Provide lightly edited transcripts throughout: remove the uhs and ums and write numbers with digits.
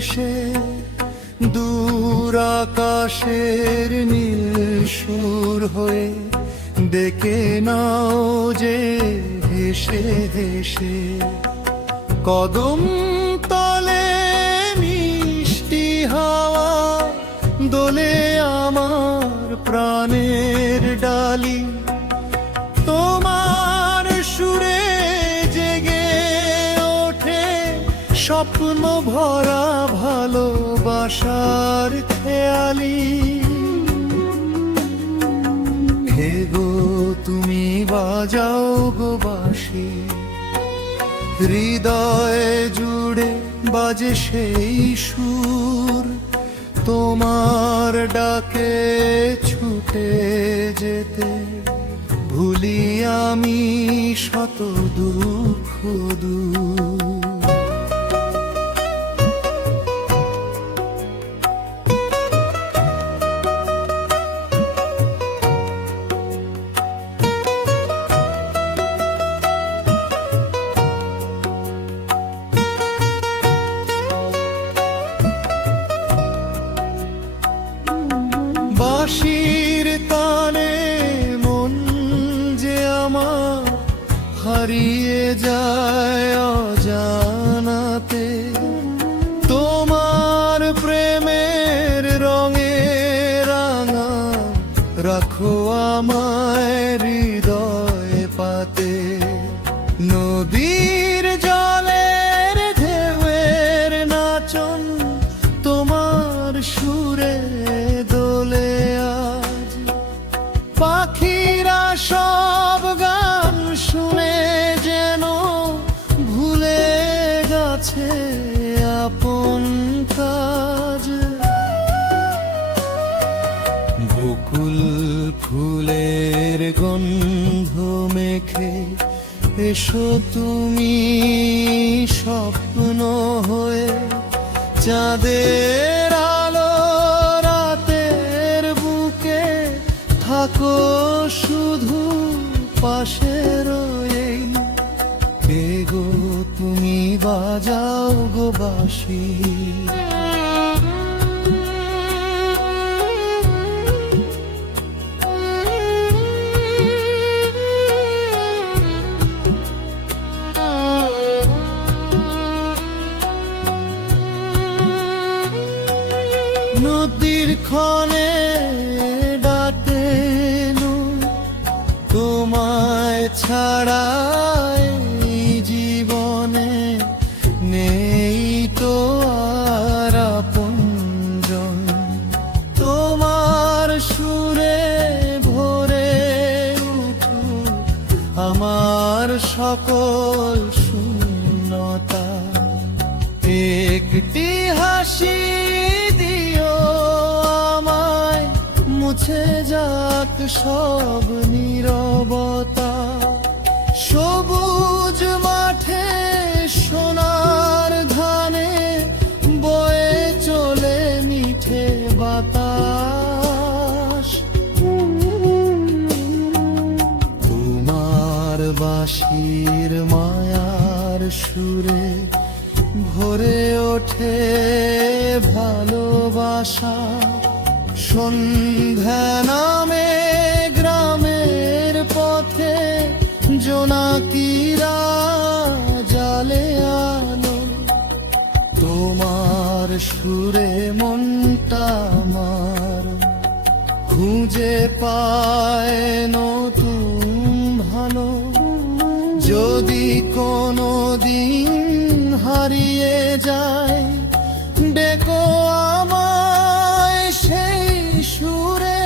ভেসে দূর আকাশের নীল সুর হয়ে ডেকে নাও যে হেসে হেসে কদম তলে মিষ্টি হাওয়া দোলে আমার প্রাণের ডালি তোমার সুরে জেগে ওঠে স্বপ্ন ভরা ভালোবাসার খেয়ালি হে গো তুমি বাজাও গো বাঁশি হৃদয়ে জুড়ে বাজে সেই সুর তোমার ডাকে ছুটে যেতে ভুলি আমি শত দুঃখ দূর বাঁশির তানে মন যে আমার হারিয়ে যায় অজানাতে তোমার প্রেমের রঙে রাঙা রাখো আমায় হৃদয় পাতে নদীর জলের ঢেউয়ের নাচন তোমার সুরে দোলে আজ পাখিরা সব গান শুনে যেন ভুলে গেছে আপন কাজ বকুল ফুলের গন্ধ মেখে এসো তুমি স্বপ্ন হয়ে চাঁদের আলো রাতের বুকে থাকো শুধু পাশে রয়ে হে গো তুমি বাজাও গো বাঁশি নদীর ক্ষণে ডাকে তোমায় ছাড়া এই জীবনে নেই তো আর আপনজন তোমার সুরে ভরে উঠু আমার সকল শূন্যতা একটি হাসি মুছে যাক সব নীরবতা সবুজ মাঠে সোনার ধানে বয়ে চলে মিঠে বাতাস তোমার বাঁশির মায়ার সুরে ভরে ওঠে ভালোবাসা সন্ধ্যা নামে গ্রামের পথে জোনাকিরা জালে আলো তোমার সুরে মনটা আমার খুঁজে পায় নতুন ভালো যদি কোনো দিন হারিয়ে যায় ডেকো আমায় সেই সুরে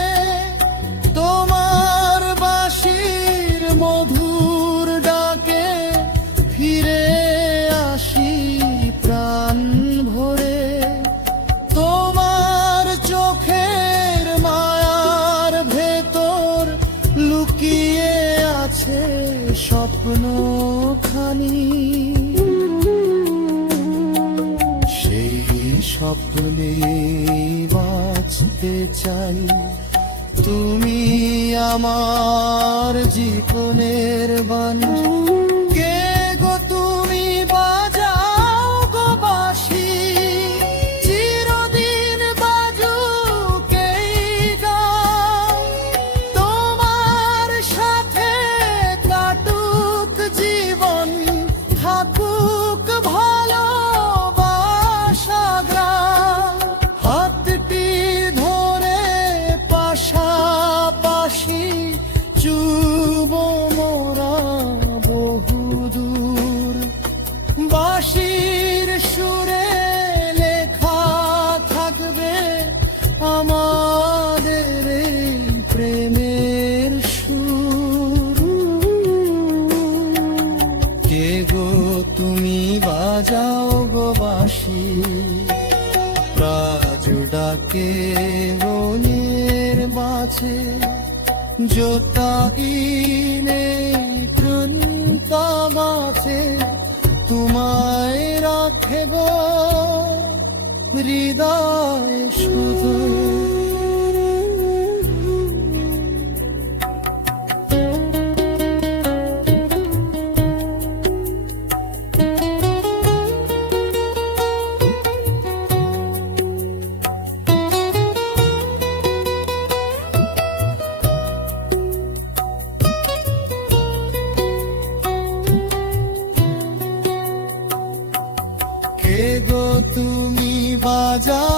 তোমার বাঁশির মধুর ডাকে ফিরে আসি প্রাণ ভরে তোমার চোখের মায়ার ভেতর লুকিয়ে আছে স্বপ্নখানি স্বপ্নে বাঁচতে চাই তুমি আমার জীবনের বাণী কে গো তুমি বাজাও গো বাঁশি বাঁশির সুরে লেখা থাকবে আমাদের এই প্রেমের সুর। কে গো তুমি বাজাও গো বাঁশি, রাজু ডাকে মনের মাঝে, জোতা ইনে প্রন্তা গাছে, তোমায় রাখে গো হৃদয় শুধু। কে গো তুমি বাজা